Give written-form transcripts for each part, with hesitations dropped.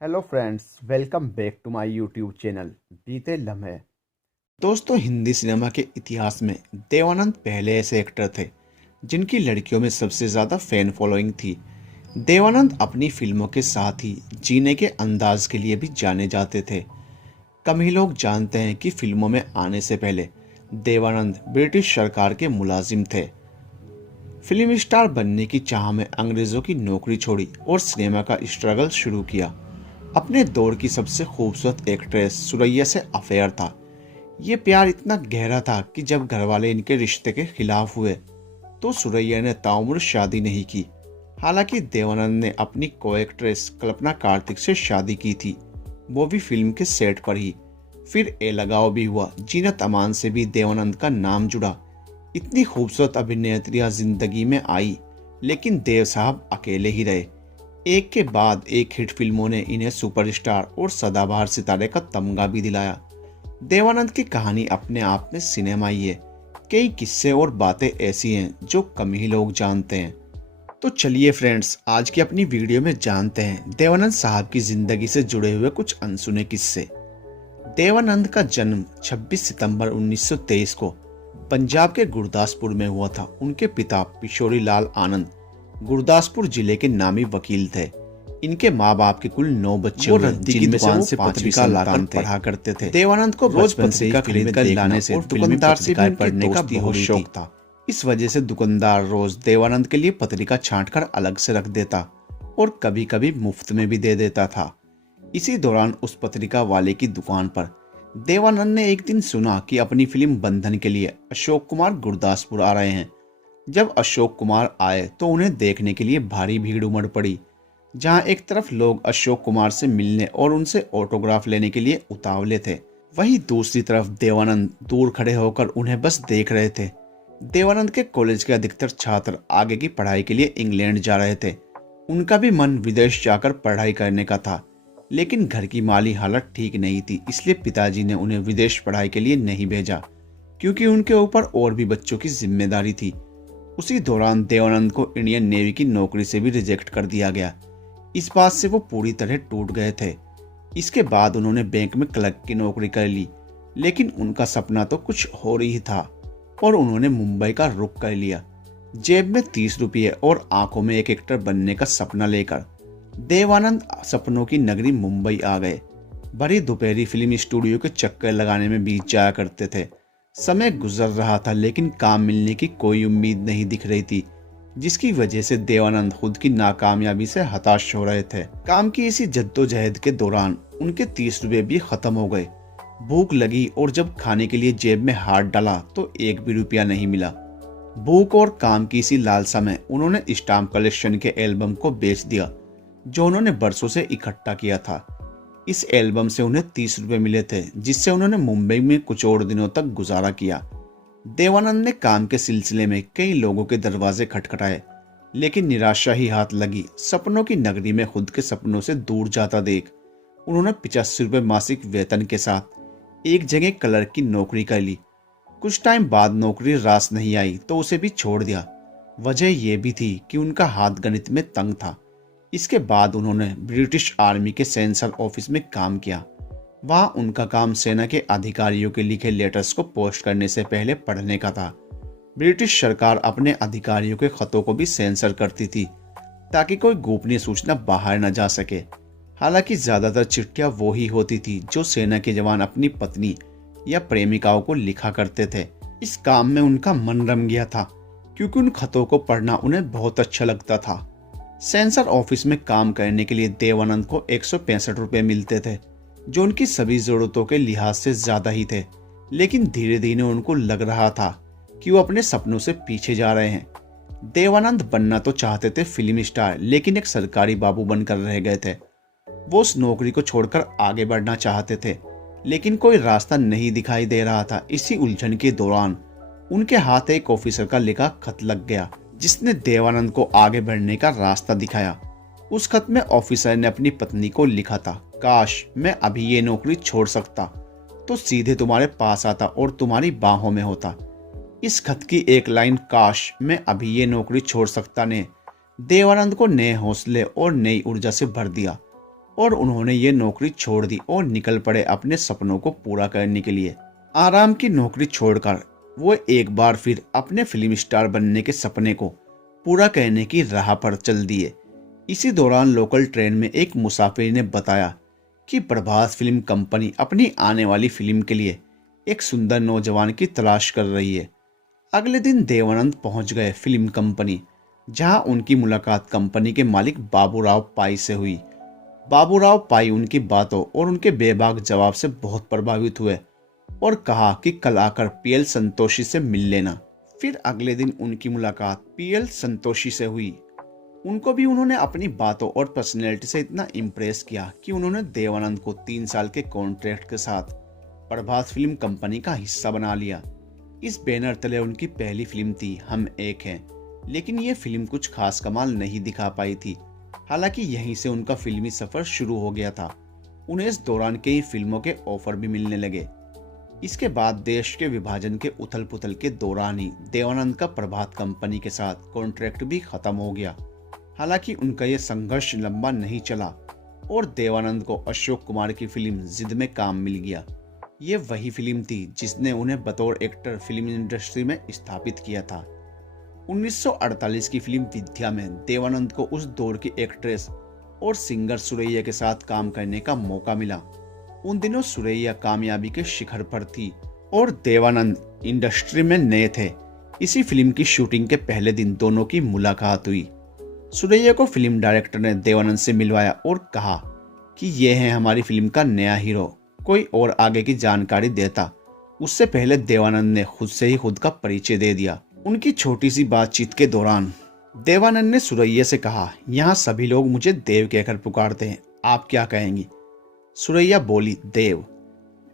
Hello friends, welcome back to my YouTube channel Beete Lamhe. दोस्तों, Hindi cinema के इतिहास में देवानंद पहले ऐसे एक्टर थे जिनकी लड़कियों में सबसे ज़्यादा फैन फॉलोइंग थी। देवानंद अपनी फिल्मों के साथ ही जीने के अंदाज के लिए भी जाने जाते थे। कम ही लोग जानते हैं कि फिल्मों में आने से पहले देवानंद ब्रिटिश सरकार के मुलाजिम थे। फिल्म स्टार बनने की चाह में अंग्रेज़ों की नौकरी छोड़ी और सिनेमा का स्ट्रगल शुरू किया। अपने दौर की सबसे खूबसूरत एक्ट्रेस सुरैया से अफेयर था। ये प्यार इतना गहरा था कि जब घरवाले इनके रिश्ते के खिलाफ हुए तो सुरैया ने ताउम्र शादी नहीं की। हालांकि देवानंद ने अपनी को एक्ट्रेस कल्पना कार्तिक से शादी की थी, वो भी फिल्म के सेट पर ही। फिर ए लगाव भी हुआ। जीनत अमान से भी देवानंद का नाम जुड़ा। इतनी खूबसूरत अभिनेत्रियां जिंदगी में आई, लेकिन देव साहब अकेले ही रहे। एक के बाद एक हिट फिल्मों ने इन्हें सुपरस्टार और सदाबहार सितारे का तमगा भी दिलाया। देवानंद की कहानी अपने आप में सिनेमाई है। कई किस्से और बातें ऐसी हैं जो कम ही लोग जानते हैं। तो चलिए फ्रेंड्स, आज की अपनी वीडियो में जानते हैं देवानंद साहब की जिंदगी से जुड़े हुए कुछ अनसुने किस्से। देवानंद का जन्म 26 सितंबर 1923 को पंजाब के गुरदासपुर में हुआ था। उनके पिता पिशोरी लाल आनंद गुरदासपुर जिले के नामी वकील थे। इनके माँ बाप के कुल 9 बच्चे हुए, जिनमें से वो पत्रिका लाकर पढ़ा करते थे। देवानंद को रोज पत्रिका खरीद कर लाने से दुकानदार से भी पढ़ने का बहुत शौक था। इस वजह से दुकानदार रोज देवानंद के लिए पत्रिका छांटकर अलग से रख देता और कभी कभी मुफ्त में भी दे देता था। इसी दौरान उस पत्रिका वाले की दुकान पर देवानंद ने एक दिन सुना कि अपनी फिल्म बंधन के लिए अशोक कुमार गुरदासपुर आ रहे हैं। जब अशोक कुमार आए तो उन्हें देखने के लिए भारी भीड़ उमड़ पड़ी। जहां एक तरफ लोग अशोक कुमार से मिलने और उनसे ऑटोग्राफ लेने के लिए उतावले थे, वहीं दूसरी तरफ देवानंद दूर खड़े होकर उन्हें बस देख रहे थे। देवानंद के कॉलेज के अधिकतर छात्र आगे की पढ़ाई के लिए इंग्लैंड जा रहे थे। उनका भी मन विदेश जाकर पढ़ाई करने का था, लेकिन घर की माली हालत ठीक नहीं थी, इसलिए पिताजी ने उन्हें विदेश पढ़ाई के लिए नहीं भेजा, क्योंकि उनके ऊपर और भी बच्चों की जिम्मेदारी थी। उसी दौरान देवानंद को इंडियन नेवी की नौकरी से भी रिजेक्ट कर दिया गया। इस बात से वो पूरी तरह टूट गए थे। इसके बाद उन्होंने बैंक में क्लर्क की नौकरी कर ली, लेकिन उनका सपना तो कुछ और ही था और उन्होंने मुंबई का रुख कर लिया। जेब में 30 रुपये और आंखों में एक एक्टर बनने का सपना लेकर देवानंद सपनों की नगरी मुंबई आ गए। बड़ी दोपहरी फिल्म स्टूडियो के चक्कर लगाने में बीत जाया करते थे। समय गुजर रहा था, लेकिन काम मिलने की कोई उम्मीद नहीं दिख रही थी, जिसकी वजह से देवानंद खुद की नाकामयाबी से हताश हो रहे थे। काम की इसी जद्दोजहद के दौरान उनके 30 रुपये भी खत्म हो गए। भूख लगी और जब खाने के लिए जेब में हाथ डाला तो एक भी रुपया नहीं मिला। भूख और काम की इसी लालसा में उन्होंने स्टाम्प कलेक्शन के एल्बम को बेच दिया, जो उन्होंने बरसों से इकट्ठा किया था। इस एल्बम से उन्हें 30 रुपये मिले थे, जिससे उन्होंने मुंबई में कुछ और दिनों तक गुजारा किया। देवानंद ने काम के सिलसिले में कई लोगों के दरवाजे खटखटाए, लेकिन निराशा ही हाथ लगी। सपनों की नगरी में खुद के सपनों से दूर जाता देख उन्होंने 85 रुपये मासिक वेतन के साथ एक जगह क्लर्क की नौकरी कर ली। कुछ टाइम बाद नौकरी रास नहीं आई तो उसे भी छोड़ दिया। वजह यह भी थी कि उनका हाथ गणित में तंग था। इसके बाद उन्होंने ब्रिटिश आर्मी के सेंसर ऑफिस में काम किया। वहां उनका काम सेना के अधिकारियों के लिखे लेटर्स को पोस्ट करने से पहले पढ़ने का था। ब्रिटिश सरकार अपने अधिकारियों के खतों को भी सेंसर करती थी, ताकि कोई गोपनीय सूचना बाहर न जा सके। हालांकि ज्यादातर चिट्ठियां वो ही होती थी जो सेना के जवान अपनी पत्नी या प्रेमिकाओं को लिखा करते थे। इस काम में उनका मन रम गया था, क्योंकि उन खतों को पढ़ना उन्हें बहुत अच्छा लगता था। सेंसर ऑफिस में काम करने के लिए देवानंद को 165 रुपये मिलते थे, जो उनकी सभी जरूरतों के लिहाज से ज्यादा ही थे। लेकिन धीरे धीरे उनको लग रहा था कि वो अपने सपनों से पीछे जा रहे हैं। देवानंद बनना तो चाहते थे फिल्म स्टार, लेकिन एक सरकारी बाबू बनकर रह गए थे। वो उस नौकरी को छोड़कर आगे बढ़ना चाहते थे, लेकिन कोई रास्ता नहीं दिखाई दे रहा था। इसी उलझन के दौरान उनके हाथ एक ऑफिसर का लिखा खत लग गया, जिसने देवानंद को आगे बढ़ने का रास्ता दिखाया। उस खत में ऑफिसर ने अपनी पत्नी को लिखा था, काश मैं अभी ये नौकरी छोड़ सकता तो सीधे तुम्हारे पास आता और तुम्हारी बाहों में होता। इस खत की एक लाइन, काश मैं अभी ये नौकरी छोड़ सकता, ने देवानंद को नए हौसले और नई ऊर्जा से भर दिया। और उन्होंने ये नौकरी छोड़ दी और निकल पड़े अपने सपनों को पूरा करने के लिए। आराम की नौकरी छोड़कर वो एक बार फिर अपने फिल्म स्टार बनने के सपने को पूरा करने की राह पर चल दिए। इसी दौरान लोकल ट्रेन में एक मुसाफिर ने बताया कि प्रभास फिल्म कंपनी अपनी आने वाली फिल्म के लिए एक सुंदर नौजवान की तलाश कर रही है। अगले दिन देवानंद पहुंच गए फिल्म कंपनी, जहां उनकी मुलाकात कंपनी के मालिक बाबूराव पाई से हुई। बाबूराव पाई उनकी बातों और उनके बेबाक जवाब से बहुत प्रभावित हुए और कहा कि कल आकर पीएल संतोषी से मिल लेना। फिर अगले दिन उनकी मुलाकात पीएल संतोषी से हुई। उनको भी उन्होंने अपनी बातों और पर्सनैलिटी से इतना इम्प्रेस किया कि उन्होंने देवानंद को 3 साल के कॉन्ट्रैक्ट के साथ प्रभास फिल्म कंपनी का हिस्सा बना लिया। इस बैनर तले उनकी पहली फिल्म थी हम एक हैं, लेकिन ये फिल्म कुछ खास कमाल नहीं दिखा पाई थी। हालांकि यहीं से उनका फिल्मी सफर शुरू हो गया था। उन्हें इस दौरान कई फिल्मों के ऑफर भी मिलने लगे। इसके बाद देश के विभाजन के उथल पुथल के दौरान ही देवानंद का प्रभात कंपनी के साथ कॉन्ट्रैक्ट भी खत्म हो गया। हालांकि उनका यह संघर्ष लंबा नहीं चला और देवानंद को अशोक कुमार की फिल्म जिद में काम मिल गया। ये वही फिल्म थी जिसने उन्हें बतौर एक्टर फिल्म इंडस्ट्री में स्थापित किया था। 1948 की फिल्म विद्या में देवानंद को उस दौर की एक्ट्रेस और सिंगर सुरैया के साथ काम करने का मौका मिला। उन दिनों सुरैया कामयाबी के शिखर पर थी और देवानंद इंडस्ट्री में नए थे। इसी फिल्म की शूटिंग के पहले दिन दोनों की मुलाकात हुई। सुरैया को फिल्म डायरेक्टर ने देवानंद से मिलवाया और कहा कि ये है हमारी फिल्म का नया हीरो, कोई और आगे की जानकारी देता उससे पहले देवानंद ने खुद से ही खुद का परिचय दे दिया। उनकी छोटी सी बातचीत के दौरान देवानंद ने सुरैया से कहा, यहाँ सभी लोग मुझे देव कहकर पुकारते हैं, आप क्या कहेंगी? सुरैया बोली, देव।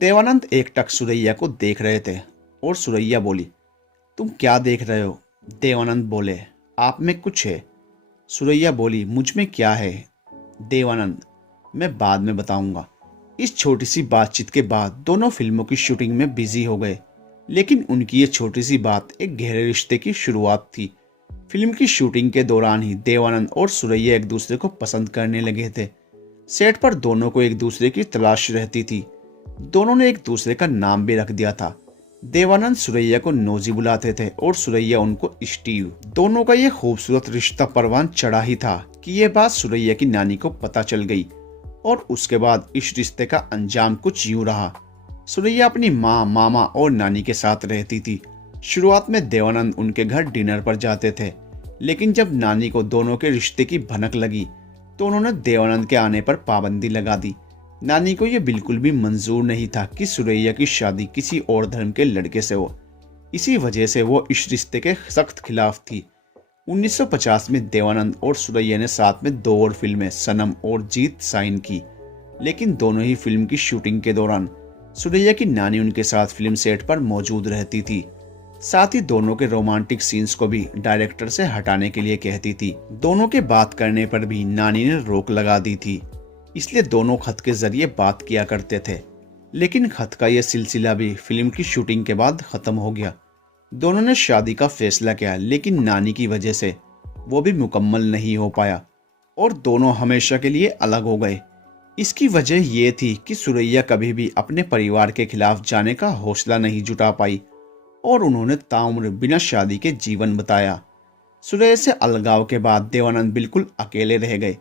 देवानंद एकटक सुरैया को देख रहे थे और सुरैया बोली, तुम क्या देख रहे हो? देवानंद बोले, आप में कुछ है। सुरैया बोली, मुझ में क्या है? देवानंद, मैं बाद में बताऊंगा। इस छोटी सी बातचीत के बाद दोनों फिल्मों की शूटिंग में बिजी हो गए, लेकिन उनकी ये छोटी सी बात एक गहरे रिश्ते की शुरुआत थी। फिल्म की शूटिंग के दौरान ही देवानंद और सुरैया एक दूसरे को पसंद करने लगे थे। सेट पर दोनों को एक दूसरे की तलाश रहती थी। दोनों ने एक दूसरे का नाम भी रख दिया था। देवानंद सुरैया को नौजी बुलाते थे और सुरैया उनको स्टीव। दोनों का ये खूबसूरत रिश्ता परवान चढ़ा ही था कि ये बात सुरैया की नानी को पता चल गई और उसके बाद इस रिश्ते का अंजाम कुछ यूं रहा। सुरैया अपनी माँ, मामा और नानी के साथ रहती थी। शुरुआत में देवानंद उनके घर डिनर पर जाते थे, लेकिन जब नानी को दोनों के रिश्ते की भनक लगी तो उन्होंने देवानंद के आने पर पाबंदी लगा दी। नानी को यह बिल्कुल भी मंजूर नहीं था कि सुरैया की शादी किसी और धर्म के लड़के से हो। इसी वजह से वो इस रिश्ते के सख्त खिलाफ थी। 1950 में देवानंद और सुरैया ने साथ में 2 और फिल्में सनम और जीत साइन की, लेकिन दोनों ही फिल्म की शूटिंग के दौरान सुरैया की नानी उनके साथ फिल्म सेट पर मौजूद रहती थी। साथ ही दोनों के रोमांटिक सीन्स को भी डायरेक्टर से हटाने के लिए कहती थी। दोनों के बात करने पर भी नानी ने रोक लगा दी थी, इसलिए दोनों खत के जरिए बात किया करते थे। लेकिन खत का यह सिलसिला भी फिल्म की शूटिंग के बाद खत्म हो गया। दोनों ने शादी का फैसला किया, लेकिन नानी की वजह से वो भी मुकम्मल नहीं हो पाया और दोनों हमेशा के लिए अलग हो गए। इसकी वजह ये थी कि सुरैया कभी भी अपने परिवार के खिलाफ जाने का हौसला नहीं जुटा पाई और उन्होंने ताउम्र बिना शादी के जीवन बताया। सुरैया से अलगाव के बाद देवानंद बिल्कुल अकेले रह गए।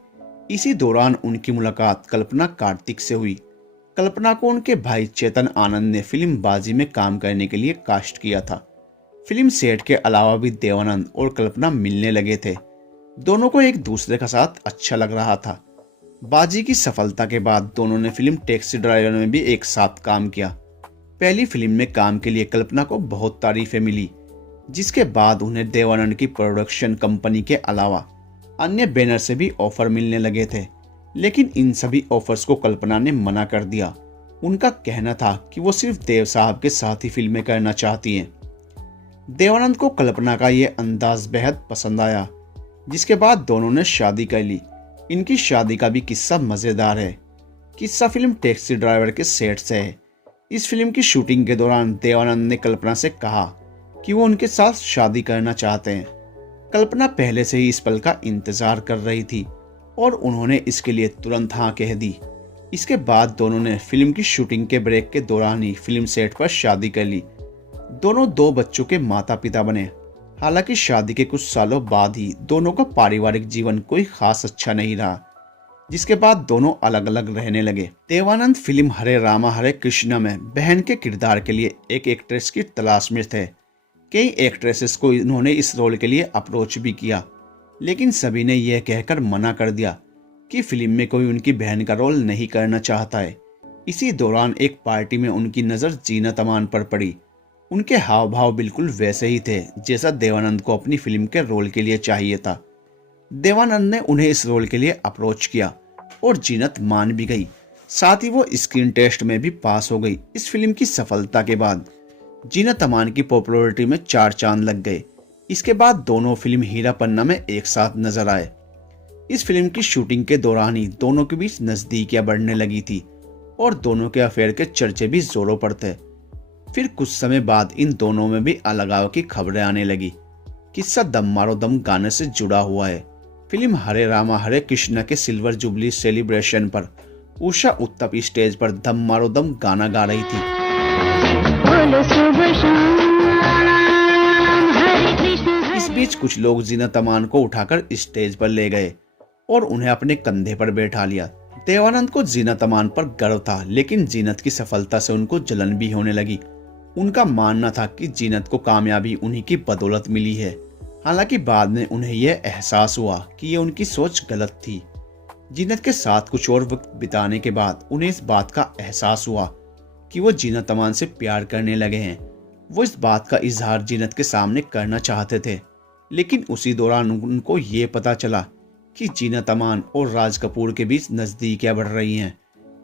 इसी दौरान उनकी मुलाकात कल्पना कार्तिक से हुई। कल्पना को उनके भाई चेतन आनंद ने फिल्म बाजी में काम करने के लिए कास्ट किया था। फिल्म सेट के अलावा भी देवानंद और कल्पना मिलने लगे थे। दोनों को एक दूसरे का साथ अच्छा लग रहा था। बाजी की सफलता के बाद दोनों ने फिल्म टैक्सी ड्राइवर में भी एक साथ काम किया। पहली फिल्म में काम के लिए कल्पना को बहुत तारीफें मिली, जिसके बाद उन्हें देवानंद की प्रोडक्शन कंपनी के अलावा अन्य बैनर से भी ऑफर मिलने लगे थे, लेकिन इन सभी ऑफर्स को कल्पना ने मना कर दिया। उनका कहना था कि वो सिर्फ देव साहब के साथ ही फिल्में करना चाहती हैं। देवानंद को कल्पना का ये अंदाज बेहद पसंद आया, जिसके बाद दोनों ने शादी कर ली। इनकी शादी का भी किस्सा मजेदार है। किस्सा फिल्म टैक्सी ड्राइवर के सेट से है। इस फिल्म की शूटिंग के दौरान देवानंद ने कल्पना से कहा कि वो उनके साथ शादी करना चाहते हैं। कल्पना पहले से ही इस पल का इंतजार कर रही थी और उन्होंने इसके लिए तुरंत हाँ कह दी। इसके बाद दोनों ने फिल्म की शूटिंग के ब्रेक के दौरान ही फिल्म सेट पर शादी कर ली। दोनों 2 बच्चों के माता पिता बने। हालांकि शादी के कुछ सालों बाद ही दोनों का पारिवारिक जीवन कोई खास अच्छा नहीं रहा, जिसके बाद दोनों अलग अलग रहने लगे। देवानंद फिल्म हरे रामा हरे कृष्णा में बहन के किरदार के लिए एक एक्ट्रेस की तलाश में थे। कई एक्ट्रेसेस को इन्होंने इस रोल के लिए अप्रोच भी किया, लेकिन सभी ने यह कहकर मना कर दिया कि फिल्म में कोई उनकी बहन का रोल नहीं करना चाहता है। इसी दौरान एक पार्टी में उनकी नज़र जीनत अमान पर पड़ी। उनके हाव भाव बिल्कुल वैसे ही थे जैसा देवानंद को अपनी फिल्म के रोल के लिए चाहिए था। देवानंद ने उन्हें इस रोल के लिए अप्रोच किया और जीनत मान भी गई। साथ ही वो स्क्रीन टेस्ट में भी पास हो गई। इस फिल्म की सफलता के बाद जीनत अमान की पॉपुलैरिटी में 4 चांद लग गए। इसके बाद दोनों फिल्म हीरा पन्ना में एक साथ नजर आए। इस फिल्म की शूटिंग के दौरान ही दोनों के बीच नजदीकियां बढ़ने लगी थी और दोनों के अफेयर के चर्चे भी जोरों पर थे। फिर कुछ समय बाद इन दोनों में भी अलगाव की खबरें आने लगी। किस्सा दम मारो दम गाने से जुड़ा हुआ है। फिल्म हरे रामा हरे कृष्णा के सिल्वर जुबली सेलिब्रेशन पर उषा उत्तप स्टेज पर दम मारो दम गाना गा रही थी। इस बीच कुछ लोग जीनत अमान को उठाकर स्टेज पर ले गए और उन्हें अपने कंधे पर बैठा लिया। देवानंद को जीनत अमान पर गर्व था, लेकिन जीनत की सफलता से उनको जलन भी होने लगी। उनका मानना था कि जीनत को कामयाबी उन्हीं की बदौलत मिली है। हालांकि बाद में उन्हें यह एहसास हुआ कि ये उनकी सोच गलत थी। जीनत के साथ कुछ और वक्त बिताने के बाद उन्हें इस बात का एहसास हुआ कि वो जीनत अमान से प्यार करने लगे हैं। वो इस बात का इजहार जीनत के सामने करना चाहते थे, लेकिन उसी दौरान उनको ये पता चला कि जीनत अमान और राज कपूर के बीच नजदीकियां बढ़ रही हैं।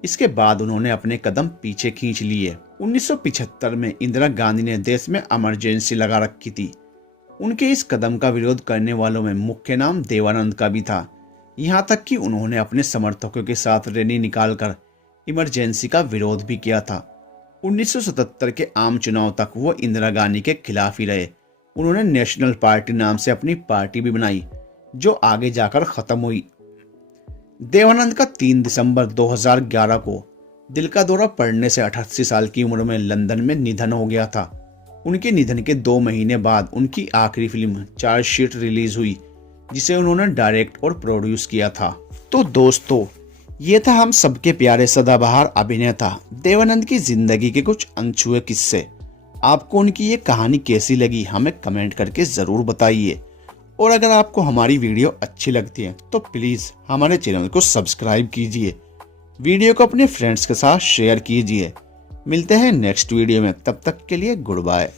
इसके बाद उन्होंने अपने कदम पीछे खींच लिए। 1975 में इंदिरा गांधी ने देश में इमरजेंसी लगा रखी थी। उनके इस कदम का विरोध करने वालों में मुख्य नाम देवानंद का भी था। यहाँ तक कि उन्होंने अपने समर्थकों के साथ रैली निकालकर इमरजेंसी का विरोध भी किया था। 1977 के आम चुनाव तक वो इंदिरा गांधी के खिलाफ ही रहे। उन्होंने नेशनल पार्टी नाम से अपनी पार्टी भी बनाई, जो आगे जाकर खत्म हुई। देवानंद का 3 दिसंबर 2011 को दिल का दौरा पड़ने से 88 साल की उम्र में लंदन में निधन हो गया था। उनके निधन के 2 महीने बाद उनकी आखिरी फिल्म चार्जशीट रिलीज हुई, जिसे उन्होंने डायरेक्ट और प्रोड्यूस किया था। तो दोस्तों, ये था हम सबके प्यारे सदाबहार अभिनेता देवानंद की जिंदगी के कुछ अनछुए किस्से। आपको उनकी ये कहानी कैसी लगी हमें कमेंट करके जरूर बताइए। और अगर आपको हमारी वीडियो अच्छी लगती है तो प्लीज हमारे चैनल को सब्सक्राइब कीजिए। वीडियो को अपने फ्रेंड्स के साथ शेयर कीजिए। मिलते हैं नेक्स्ट वीडियो में, तब तक के लिए गुड बाय।